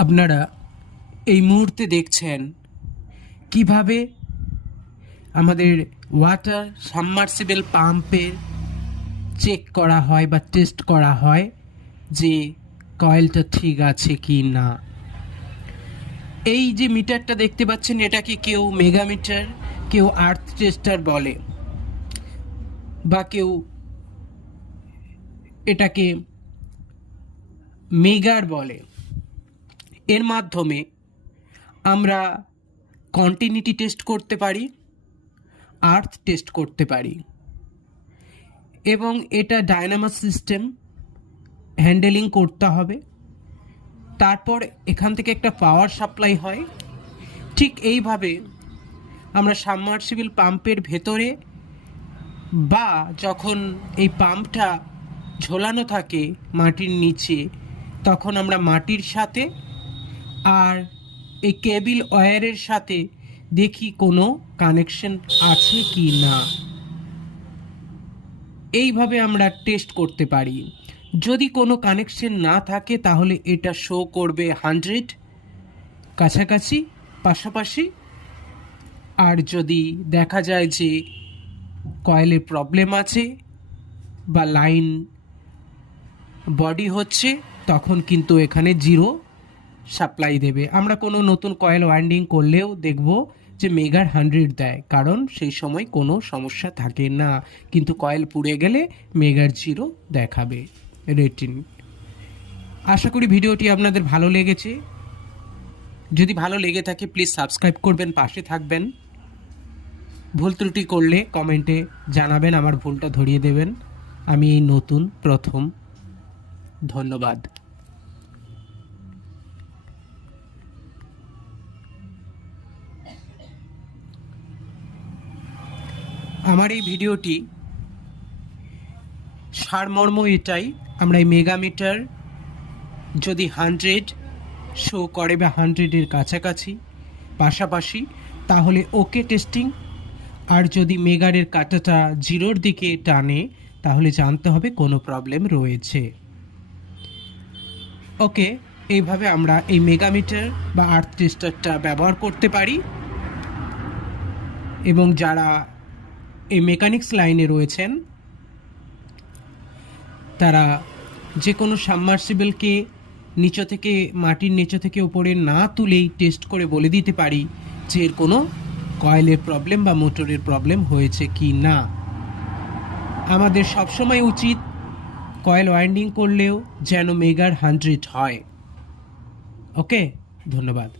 আপনারা এই মুহূর্তে দেখছেন কিভাবে আমাদের ওয়াটার সাবমার্সিবল পাম্পের চেক করা হয় বা টেস্ট করা হয় যে কয়েলটা ঠিক আছে কি না। এই যে মিটারটা দেখতে পাচ্ছেন এটাকে কেউ মেগামিটার, কেউ আর্থ টেস্টার বলে, বা কেউ এটাকে মেগার বলে। এর মাধ্যমে আমরা কন্টিনিউটি টেস্ট করতে পারি, আর্থ টেস্ট করতে পারি, এবং এটা ডায়নামাস সিস্টেম হ্যান্ডেলিং করতে হবে। তারপর এখান থেকে একটা পাওয়ার সাপ্লাই হয়। ঠিক এইভাবে আমরা সাবমার্সিবল পাম্পের ভেতরে বা যখন এই পাম্পটা ঝোলানো থাকে মাটির নিচে, তখন আমরা মাটির সাথে আর এই কেবল ওয়্যারের সাথে দেখি কোনো কানেকশন আছে কি না। এইভাবে আমরা টেস্ট করতে পারি। যদি কোনো কানেকশন না থাকে তাহলে এটা শো করবে 100 কাছাকাছি, পাশাপাশি। আর যদি দেখা যায় যে কয়েলের প্রবলেম আছে বা লাইন বডি হচ্ছে, তখন কিন্তু এখানে 0 সাপ্লাই দেবে। আমরা কোনো নতুন কয়েল ওয়াইন্ডিং করলেও দেখব যে মেগার 100 দেয়, কারণ সেই সময় কোনো সমস্যা থাকে না। কিন্তু কয়েল পুড়ে গেলে মেগার 0 দেখাবে রেটিং। আশা করি ভিডিওটি আপনাদের ভালো লেগেছে। যদি ভালো লেগে থাকে প্লিজ সাবস্ক্রাইব করবেন, পাশে থাকবেন। ভুল ত্রুটি করলে কমেন্টে জানাবেন, আমার ভুলটা ধরিয়ে দেবেন। আমি এই নতুন প্রথম। ধন্যবাদ। আমার এই ভিডিওটি সারমর্ম এটাই, আমরা এই মেগামিটার যদি 100 শো করে বা 100-এর কাছাকাছি, পাশাপাশি, তাহলে ওকে টেস্টিং। আর যদি মেগারের কাঁটাটা 0-র দিকে টানে তাহলে জানতে হবে কোনো প্রবলেম রয়েছে। ওকে, এইভাবে আমরা এই মেগামিটার বা আর্থ টেস্টারটা ব্যবহার করতে পারি। এবং যারা এই মেকানিক্স লাইনে রয়েছেন তারা যে কোনো সাবমার্সিবলকে নিচে থেকে, মাটির নিচে থেকে উপরে না তুলেই টেস্ট করে বলে দিতে পারি যে এর কোনো কয়েলের প্রবলেম বা মোটরের প্রবলেম হয়েছে কি না। আমাদের সবসময় উচিত কয়েল ওয়াইন্ডিং করলেও যেন মেগার 100 হয়। ওকে, ধন্যবাদ।